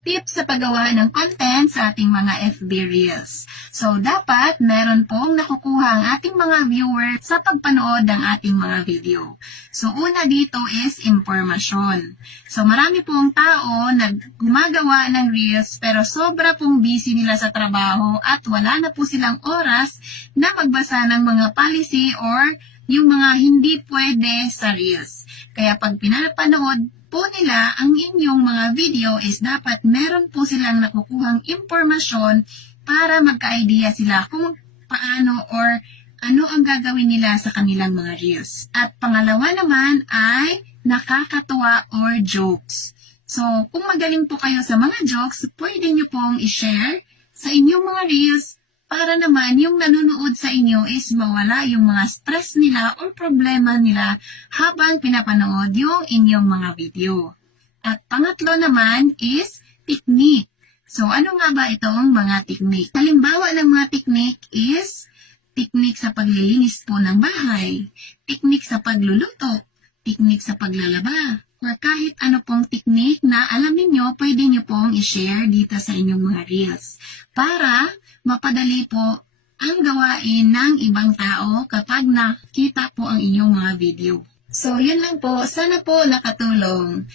tips sa paggawa ng content sa ating mga FB Reels. So, dapat meron pong nakukuha ang ating mga viewers sa pagpanood ng ating mga video. So, una dito is impormasyon. So, marami pong tao na gumagawa ng Reels pero sobra pong busy nila sa trabaho at wala na po silang oras na magbasa ng mga policy or yung mga hindi pwede sa Reels. Kaya pag pinapanood po nila ang inyong mga video is dapat meron po silang nakukuhang impormasyon para magka-idea sila kung paano or ano ang gagawin nila sa kanilang mga reels. At pangalawa naman ay nakakatuwa or jokes. So, kung magaling po kayo sa mga jokes, pwede nyo pong i-share sa inyong mga reels para naman yung nanonood sa inyo is mawala yung mga stress nila or problema nila habang pinapanood yung inyong mga video. At pangatlo naman is technique. So, ano nga ba itong mga technique? Halimbawa ng mga technique is technique sa paglilinis po ng bahay, technique sa pagluluto, technique sa paglalaba, or kahit ano pong technique na alam niyo pwede niyo pong i-share dito sa inyong mga reels para mapadali po ang gawain ng ibang tao kapag nakita po ang inyong mga video. So, yun lang po. Sana po nakatulong.